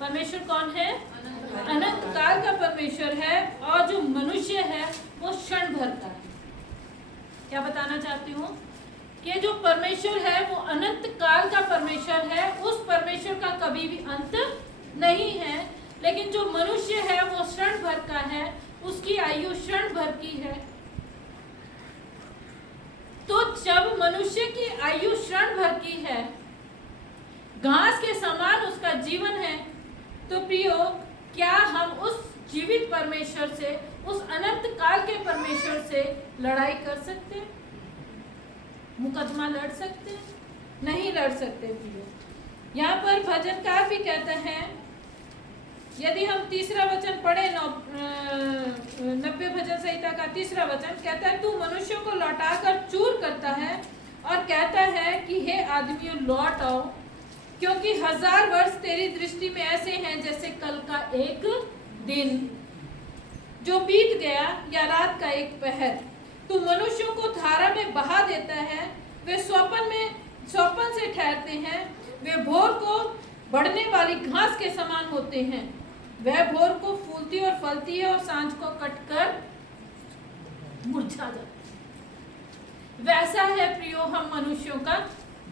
परमेश्वर कौन है? अनंत काल का परमेश्वर है। और जो मनुष्य है वो क्षण भर का है। क्या बताना चाहती हूँ कि जो परमेश्वर है वो अनंत काल का परमेश्वर है। उस परमेश्वर का कभी भी अंत नहीं है। लेकिन जो मनुष्य है वो क्षण भर का है, उसकी आयु क्षण भर की है। तो जब मनुष्य की आयु क्षण भर की है, घास के समान उसका जीवन है, तो प्रियो, क्या हम उस जीवित परमेश्वर से, उस अनंत काल के परमेश्वर से लड़ाई कर सकते हैं? मुकदमा लड़ सकते हैं? नहीं लड़ सकते प्रियो। यहाँ पर भजनकार भी कहते हैं, यदि हम तीसरा वचन पढ़े 90 भजन संहिता का तीसरा वचन कहता है, तू मनुष्यों को लौटाकर चूर करता है और कहता है कि हे आदमियों लौट आओ, क्योंकि 1000 वर्ष तेरी दृष्टि में ऐसे हैं जैसे कल का एक दिन जो बीत गया या रात का एक पहर। तू मनुष्यों को धारा में बहा देता है, वे स्वपन से ठहरते हैं, वे भोर को बढ़ने वाली घास के समान होते हैं। वह भोर को फूलती और फलती है और सांझ को कटकर मुरझा जाती है। वैसा है प्रियो हम मनुष्यों का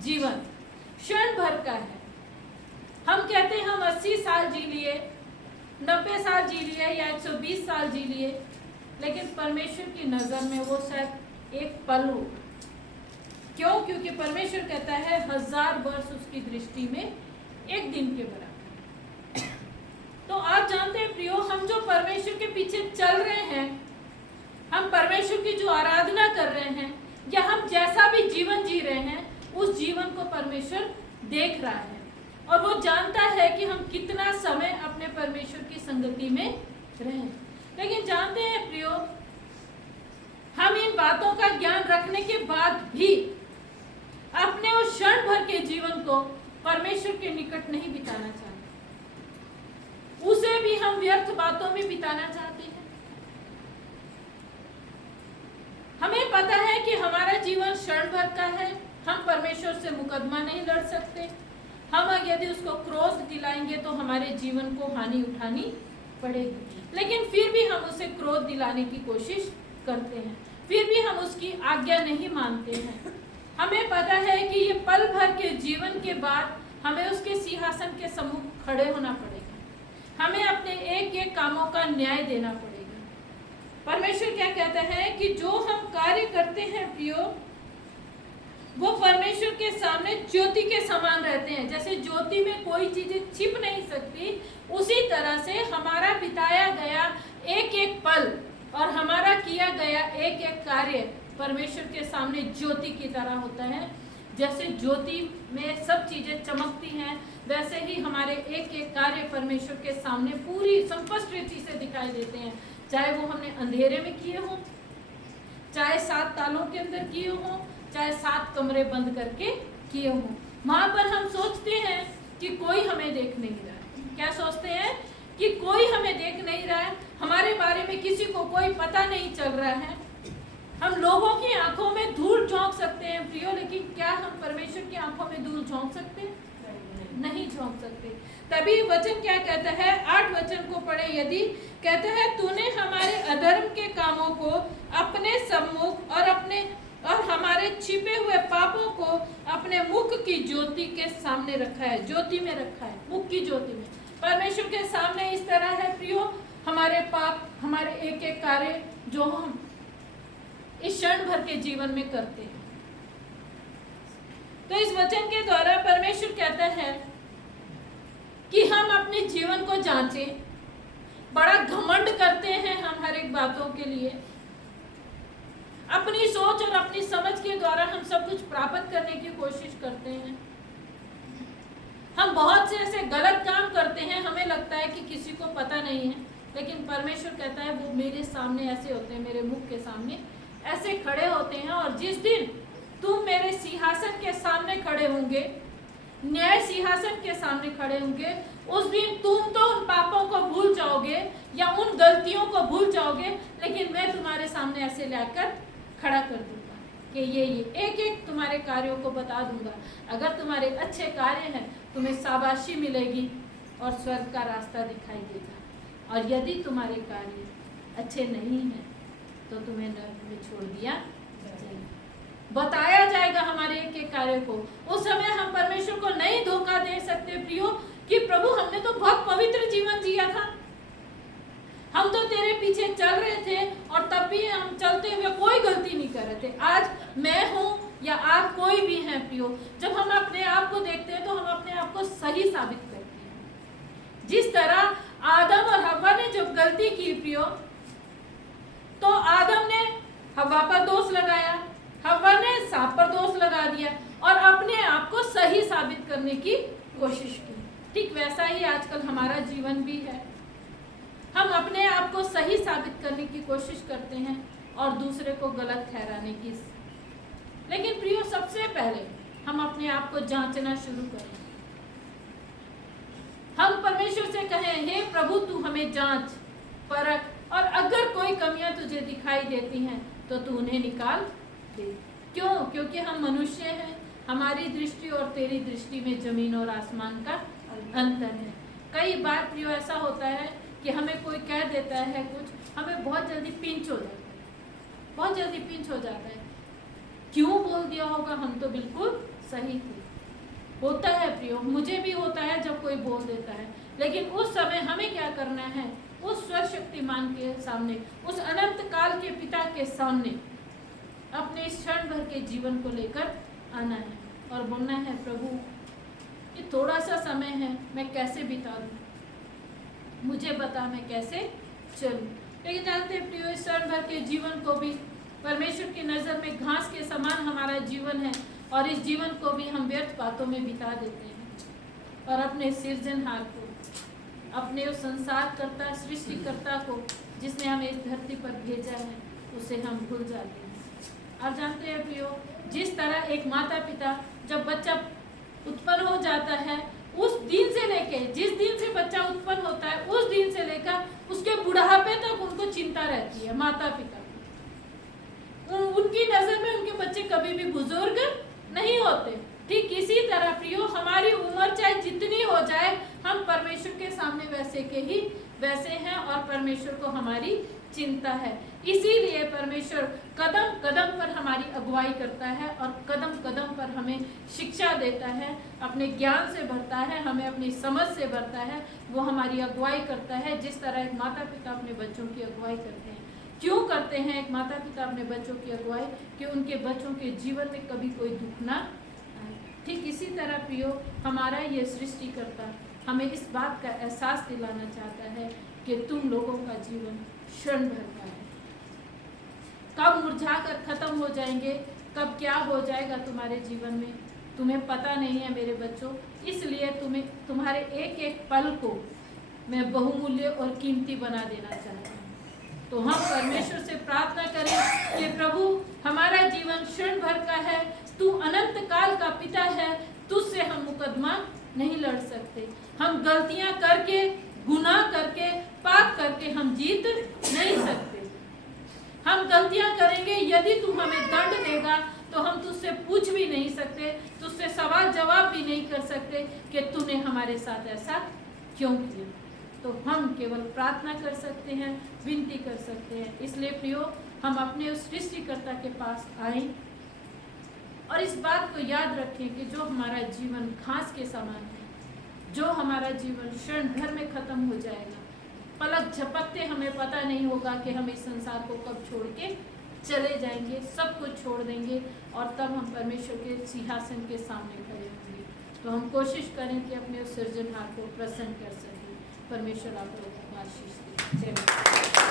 जीवन, क्षण भर का है। हम कहते हैं हम 80 साल जी लिए, 90 साल जी लिए या 120 साल जी लिए, लेकिन परमेश्वर की नजर में वो शायद एक पल हो। क्यों? क्योंकि परमेश्वर कहता है 1000 वर्ष उसकी दृष्टि में एक दिन के बराबर। तो आप जानते हैं प्रियो, हम जो परमेश्वर के पीछे चल रहे हैं, हम परमेश्वर की जो आराधना कर रहे हैं, या हम जैसा भी जीवन जी रहे हैं, उस जीवन को परमेश्वर देख रहा है और वो जानता है कि हम कितना समय अपने परमेश्वर की संगति में रहें। लेकिन जानते हैं प्रियो, हम इन बातों का ज्ञान रखने के बाद भी अपने उस क्षण भर के जीवन को परमेश्वर के निकट नहीं बिताना चाहते, उसे भी हम व्यर्थ बातों में बिताना चाहते हैं। हमें पता है कि हमारा जीवन क्षण भर का है, हम परमेश्वर से मुकदमा नहीं लड़ सकते। हम यदि उसको क्रोध दिलाएंगे तो हमारे जीवन को हानि उठानी पड़ेगी, लेकिन फिर भी हम उसे क्रोध दिलाने की कोशिश करते हैं, फिर भी हम उसकी आज्ञा नहीं मानते हैं। हमें पता है कि ये पल भर के जीवन के बाद हमें उसके सिंहासन के सम्मुख खड़े होना पड़ेगा, हमें अपने एक एक कामों का न्याय देना पड़ेगा। परमेश्वर क्या कहता है कि जो हम कार्य करते हैं प्रियो, वो परमेश्वर के सामने ज्योति के समान रहते हैं। जैसे ज्योति में कोई चीजें छिप नहीं सकती, उसी तरह से हमारा बिताया गया एक एक पल और हमारा किया गया एक एक कार्य परमेश्वर के सामने ज्योति की तरह होता है। जैसे ज्योति में सब चीजें चमकती हैं, वैसे ही हमारे एक एक कार्य परमेश्वर के सामने पूरी स्पष्ट रीति से दिखाई देते हैं। चाहे वो हमने अंधेरे में किए हों, चाहे 7 तालों के अंदर किए हों, चाहे 7 कमरे बंद करके किए हों, वहां पर हम सोचते हैं कि कोई हमें देख नहीं रहा है। क्या सोचते हैं? कि कोई हमें देख नहीं रहा है, हमारे बारे में किसी को कोई पता नहीं चल रहा है। हम लोगों की आंखों में धूल झोंक सकते हैं प्रियो, लेकिन क्या हम परमेश्वर की आंखों में धूल झोंक सकते हैं? नहीं झोंक सकते। तभी वचन क्या कहता है, 8 वचन को पढ़े यदि, कहता है तूने हमारे अधर्म के कामों को अपने सम्मुख और हमारे छिपे हुए पापों को अपने मुख की ज्योति के सामने रखा है। ज्योति में रखा है, मुख की ज्योति में। परमेश्वर के सामने इस तरह है प्रियो, हमारे पाप, हमारे एक एक कार्य जो हम इस क्षण भर के जीवन में करते हैं। तो इस वचन के द्वारा परमेश्वर कहता है कि हम अपने जीवन को जांचें। बड़ा घमंड करते हैं हम हर एक बातों के लिए, अपनी सोच और अपनी समझ के द्वारा हम सब कुछ प्राप्त करने की कोशिश करते हैं। हम बहुत से ऐसे गलत काम करते हैं, हमें लगता है कि किसी को पता नहीं है, लेकिन परमेश्वर कहता है वो मेरे सामने ऐसे होते हैं, मेरे मुख के सामने ऐसे खड़े होते हैं। और जिस दिन तुम मेरे सिंहासन के सामने खड़े होंगे, न्याय सिंहासन के सामने खड़े होंगे, उस दिन तुम तो उन पापों को भूल जाओगे या उन गलतियों को भूल जाओगे, लेकिन मैं तुम्हारे सामने ऐसे लाकर खड़ा कर दूंगा कि ये एक एक तुम्हारे कार्यों को बता दूंगा। अगर तुम्हारे अच्छे कार्य हैं तुम्हें शाबाशी मिलेगी, और स्वर्ग का रास्ता दिखाई देगा। और यदि तुम्हारे कार्य अच्छे नहीं हैं तो तुम्हें नरक में छोड़ दिया जाएगा। बताया जाएगा हमारे एक एक कार्य को। उस समय हम परमेश्वर को नहीं धोखा दे सकते प्रियो कि प्रभु हमने तो बहुत पवित्र जीवन जिया था, हम तो तेरे पीछे चल रहे थे और तब भी हम चलते हुए कोई गलती नहीं कर रहे थे। आज मैं हूँ या आप कोई भी हैं प्रियो, जब हम अपने आप को देखते हैं तो हम अपने आप को सही साबित करते हैं। जिस तरह आदम और हव्वा ने जब गलती की प्रियो, तो आदम ने हव्वा पर दोष लगाया, हव्वा ने सांप पर दोष लगा दिया और अपने आप को सही साबित करने की कोशिश की। ठीक वैसा ही आजकल हमारा जीवन भी है। हम अपने आप को सही साबित करने की कोशिश करते हैं और दूसरे को गलत ठहराने की। लेकिन प्रियो, सबसे पहले हम अपने आप को जांचना शुरू करें। हम परमेश्वर से कहें, हे प्रभु तू हमें जांच परख, और अगर कोई कमियां तुझे दिखाई देती हैं तो तू उन्हें निकाल दे। क्यों? क्योंकि हम मनुष्य हैं, हमारी दृष्टि और तेरी दृष्टि में जमीन और आसमान का अंतर है। कई बार प्रियो ऐसा होता है कि हमें कोई कह देता है कुछ, हमें बहुत जल्दी पिंच हो जाता है, बहुत जल्दी पिंच हो जाता है। क्यों बोल दिया होगा, हम तो बिल्कुल सही थे। होता है प्रियो, मुझे भी होता है जब कोई बोल देता है। लेकिन उस समय हमें क्या करना है? उस सर्वशक्तिमान के सामने, उस अनंत काल के पिता के सामने अपने इस क्षण भर के जीवन को लेकर आना है और बोलना है, प्रभु ये थोड़ा सा समय है, मैं कैसे बिता दूं, मुझे बता मैं कैसे चलूं। लेकिन जानते हैं प्रियो, इस क्षण भर के जीवन को भी परमेश्वर की नज़र में घास के समान हमारा जीवन है और इस जीवन को भी हम व्यर्थ बातों में बिता देते हैं और अपने सृजनहार को, अपने उस संसारकर्ता सृष्टिकर्ता को जिसने हमें इस धरती पर भेजा है, उसे हम भूल जाते हैं। आप जानते हैं प्रियो, जिस तरह एक माता पिता जब बच्चा उत्पन्न हो जाता है, उस दिन से लेके, जिस दिन से बच्चा उत्पन्न होता है उस दिन से लेकर उसके बुढ़ापे तक उनको चिंता रहती है। माता पिता उनकी नजर में उनके बच्चे कभी भी बुजुर्ग नहीं होते। ठीक इसी तरह प्रियो, हमारी उम्र चाहे जितनी हो जाए, हम परमेश्वर के सामने वैसे के ही वैसे हैं और परमेश्वर को हमारी चिंता है। इसीलिए परमेश्वर कदम कदम पर हमारी अगुवाई करता है और कदम कदम पर हमें शिक्षा देता है, अपने ज्ञान से भरता है, हमें अपनी समझ से भरता है। वो हमारी अगुवाई करता है जिस तरह एक माता पिता अपने बच्चों की अगुवाई करते हैं। क्यों करते हैं एक माता पिता अपने बच्चों की अगुवाई? कि उनके बच्चों के जीवन में कभी कोई दुख ना आए। ठीक इसी तरह प्रियो, हमारा ये सृष्टिकर्ता हमें इस बात का एहसास दिलाना चाहता है कि तुम लोगों का जीवन क्षण भर का है, कब मुरझा कर खत्म हो जाएंगे, कब क्या हो जाएगा तुम्हारे जीवन में तुम्हें पता नहीं है मेरे बच्चों। इसलिए तुम्हारे एक एक पल को मैं बहुमूल्य और कीमती बना देना चाहता हूँ। तो हम परमेश्वर से प्रार्थना करें कि प्रभु हमारा जीवन क्षण भर का है, तू अनंत काल का पिता है, तुझसे हम मुकदमा नहीं लड़ सकते। हम गलतियां करके, गुनाह करके, पाप करके हम जीत नहीं सकते। हम गलतियां करेंगे, यदि तू हमें दंड देगा तो हम तुझसे पूछ भी नहीं सकते, तुझसे सवाल जवाब भी नहीं कर सकते कि तूने हमारे साथ ऐसा क्यों किया। तो हम केवल प्रार्थना कर सकते हैं, विनती कर सकते हैं। इसलिए प्रियो, हम अपने उस सृष्टिकर्ता के पास आएं और इस बात को याद रखें कि जो हमारा जीवन घास के समान है, जो हमारा जीवन क्षण भर में खत्म हो जाएगा, पलक झपकते हमें पता नहीं होगा कि हम इस संसार को कब छोड़ के चले जाएंगे, सब कुछ छोड़ देंगे और तब हम परमेश्वर के सिंहासन के सामने खड़े होंगे। तो हम कोशिश करें कि अपने उस सृजनहार को प्रसन्न कर सकें। परमेश्वर आप लोगों को आशीष दे। जय माता दी।